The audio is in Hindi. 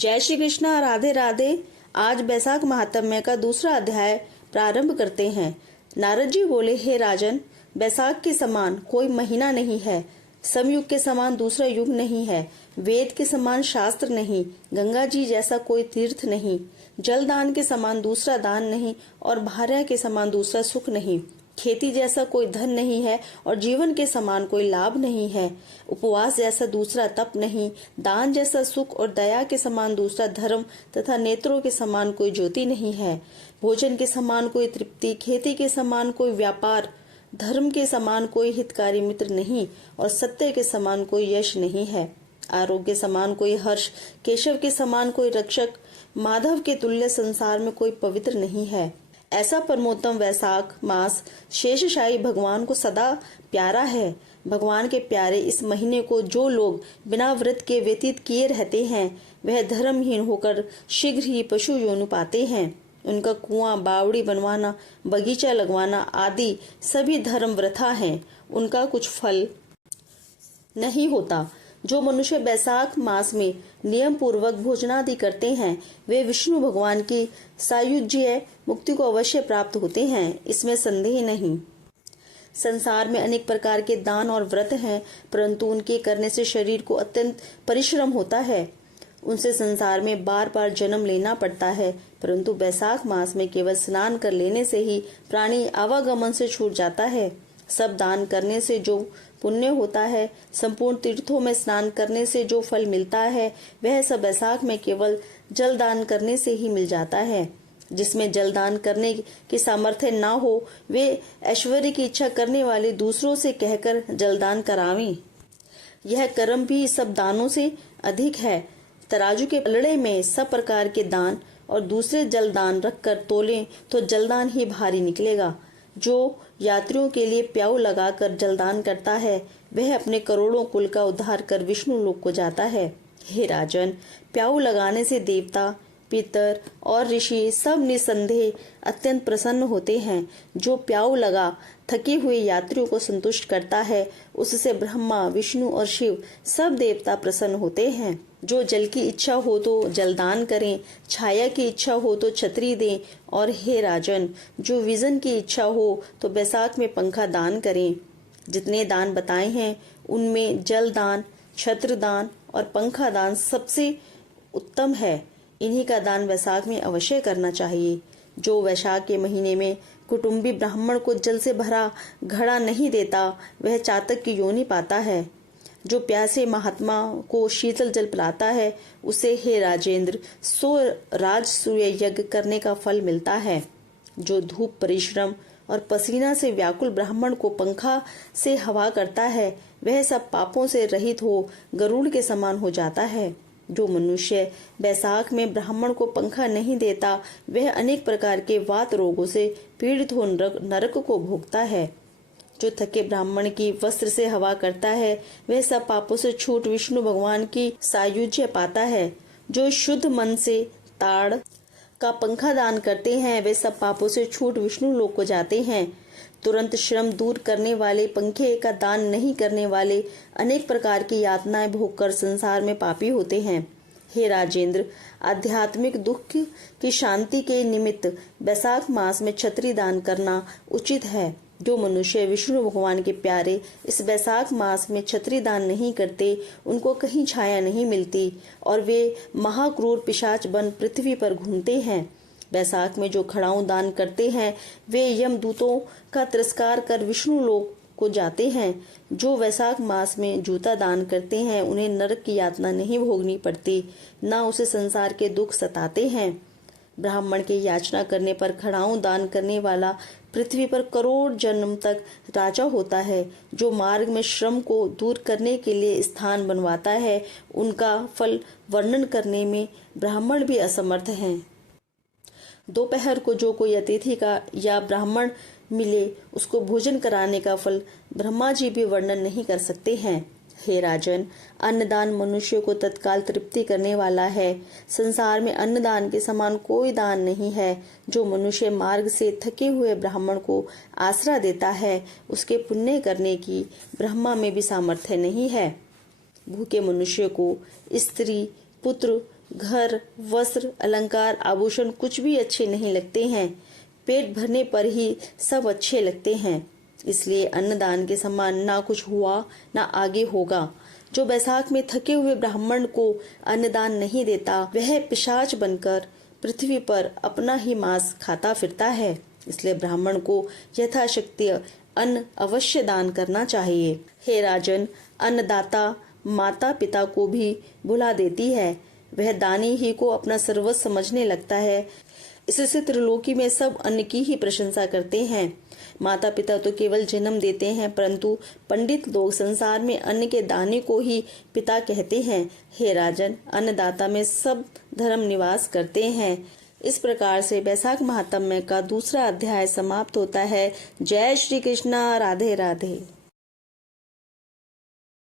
जय श्री कृष्णा, राधे राधे। आज बैसाख महात्म्य का दूसरा अध्याय प्रारंभ करते हैं। नारद जी बोले, हे राजन, बैसाख के समान कोई महीना नहीं है, समयुग के समान दूसरा युग नहीं है, वेद के समान शास्त्र नहीं, गंगा जी जैसा कोई तीर्थ नहीं, जलदान के समान दूसरा दान नहीं और भार्या के समान दूसरा सुख नहीं, खेती जैसा कोई धन नहीं है और जीवन के समान कोई लाभ नहीं है, उपवास जैसा दूसरा तप नहीं, दान जैसा सुख और दया के समान दूसरा धर्म तथा नेत्रों के समान कोई ज्योति नहीं है, भोजन के समान कोई तृप्ति, खेती के समान कोई व्यापार, धर्म के समान कोई हितकारी मित्र नहीं और सत्य के समान कोई यश नहीं है, आरोग्य के समान कोई हर्ष, केशव के समान कोई रक्षक, माधव के तुल्य संसार में कोई पवित्र नहीं है। ऐसा परमोत्तम वैसाख मास शेषशाही भगवान को सदा प्यारा है। भगवान के प्यारे इस महीने को जो लोग बिना व्रत के व्यतीत किए रहते हैं, वह धर्महीन होकर शीघ्र ही पशु योनि पाते हैं। उनका कुआं, बावड़ी बनवाना, बगीचा लगवाना आदि सभी धर्म वृथा हैं, उनका कुछ फल नहीं होता। जो मनुष्य बैसाख मास में नियम पूर्वक भोजनादि करते हैं, वे विष्णु भगवान की सायुज्य मुक्ति को अवश्य प्राप्त होते हैं, इसमें संदेह नहीं। संसार में अनेक प्रकार के दान और व्रत हैं, परंतु उनके करने से शरीर को अत्यंत परिश्रम होता है, उनसे संसार में बार बार जन्म लेना पड़ता है। परंतु बैसाख मास में केवल स्नान कर लेने से ही प्राणी आवागमन से छूट जाता है। सब दान करने से जो पुण्य होता है, संपूर्ण तीर्थों में स्नान करने से जो फल मिलता है, वह सब बैसाख में केवल जल दान करने से ही मिल जाता है। जिसमें जल दान करने की सामर्थ्य ना हो, वे ऐश्वर्य की इच्छा करने वाले दूसरों से कहकर जलदान करावें। यह कर्म भी सब दानों से अधिक है। तराजू के पलड़े में सब प्रकार के दान और दूसरे जलदान रखकर तोलें तो जलदान ही भारी निकलेगा। जो यात्रियों के लिए प्याऊ लगाकर जलदान करता है, वह अपने करोड़ों कुल का उद्धार कर विष्णु लोक को जाता है। हे राजन, प्याऊ लगाने से देवता, पितर और ऋषि सब निसंदेह अत्यंत प्रसन्न होते हैं। जो प्याऊ लगा थके हुए यात्रियों को संतुष्ट करता है, उससे ब्रह्मा, विष्णु और शिव सब देवता प्रसन्न होते हैं। जो जल की इच्छा हो तो जलदान करें, छाया की इच्छा हो तो छतरी दें, और हे राजन, जो विजन की इच्छा हो तो बैसाख में पंखा दान करें। जितने दान बताए हैं, उनमें जल दान, छत्र दान और पंखा दान सबसे उत्तम है। इन्हीं का दान वैसाख में अवश्य करना चाहिए। जो वैशाख के महीने में कुटुंबी ब्राह्मण को जल से भरा घड़ा नहीं देता, वह चातक की योनि पाता है। जो प्यासे महात्मा को शीतल जल पिलाता है, उसे हे राजेंद्र 100 राजसूय यज्ञ करने का फल मिलता है। जो धूप, परिश्रम और पसीना से व्याकुल ब्राह्मण को पंखा से हवा करता है, वह सब पापों से रहित हो गरुड़ के समान हो जाता है। जो मनुष्य बैसाख में ब्राह्मण को पंखा नहीं देता, वह अनेक प्रकार के वात रोगों से पीड़ित हो नरक को भोगता है। जो थके ब्राह्मण की वस्त्र से हवा करता है, वह सब पापों से छूट विष्णु भगवान की सायुज्य पाता है। जो शुद्ध मन से ताड़ का पंखा दान करते हैं, वे सब पापों से छूट विष्णु लोक को जाते हैं। तुरंत श्रम दूर करने वाले पंखे का दान नहीं करने वाले अनेक प्रकार की यातनाएं भोगकर संसार में पापी होते हैं। हे राजेंद्र, आध्यात्मिक दुख की शांति के निमित्त बैसाख मास में छतरी दान करना उचित है। जो मनुष्य विष्णु भगवान के प्यारे इस बैसाख मास में छतरी दान नहीं करते, उनको कहीं छाया नहीं मिलती और वे महाक्रूर पिशाच बन पृथ्वी पर घूमते हैं। बैसाख में जो खड़ाऊ दान करते हैं, वे यमदूतों का तिरस्कार कर विष्णु लोक को जाते हैं। जो वैसाख मास में जूता दान करते हैं, उन्हें नरक की यातना नहीं भोगनी पड़ती, न उसे संसार के दुख सताते हैं। ब्राह्मण के याचना करने पर खड़ाऊ दान करने वाला पृथ्वी पर करोड़ जन्म तक राजा होता है। जो मार्ग में श्रम को दूर करने के लिए स्थान बनवाता है, उनका फल वर्णन करने में ब्राह्मण भी असमर्थ हैं। दोपहर को जो कोई अतिथि का या ब्राह्मण मिले, उसको भोजन कराने का फल ब्रह्मा जी भी वर्णन नहीं कर सकते हैं। हे राजन, अन्नदान मनुष्य को तत्काल तृप्ति करने वाला है। संसार में अन्नदान के समान कोई दान नहीं है। जो मनुष्य मार्ग से थके हुए ब्राह्मण को आसरा देता है, उसके पुण्य करने की ब्रह्मा में भी सामर्थ्य नहीं है। भूखे मनुष्य को स्त्री, पुत्र घर, वस्त्र, अलंकार, आभूषण कुछ भी अच्छे नहीं लगते हैं। पेट भरने पर ही सब अच्छे लगते हैं। इसलिए अन्नदान के समान ना कुछ हुआ ना आगे होगा। जो बैसाख में थके हुए ब्राह्मण को अन्नदान नहीं देता, वह पिशाच बनकर पृथ्वी पर अपना ही मांस खाता फिरता है। इसलिए ब्राह्मण को यथाशक्ति अन्न अवश्य दान करना चाहिए। हे राजन, अन्नदाता माता पिता को भी भुला देती है। वह दानी ही को अपना सर्वस्व समझने लगता है। इससे त्रिलोकी में सब अन्न की ही प्रशंसा करते हैं। माता पिता तो केवल जन्म देते हैं, परंतु पंडित लोग संसार में अन्न के दाने को ही पिता कहते हैं। हे राजन, अन्नदाता में सब धर्म निवास करते हैं। इस प्रकार से बैसाख महात्म्य का दूसरा अध्याय समाप्त होता है। जय श्री कृष्णा। राधे राधे।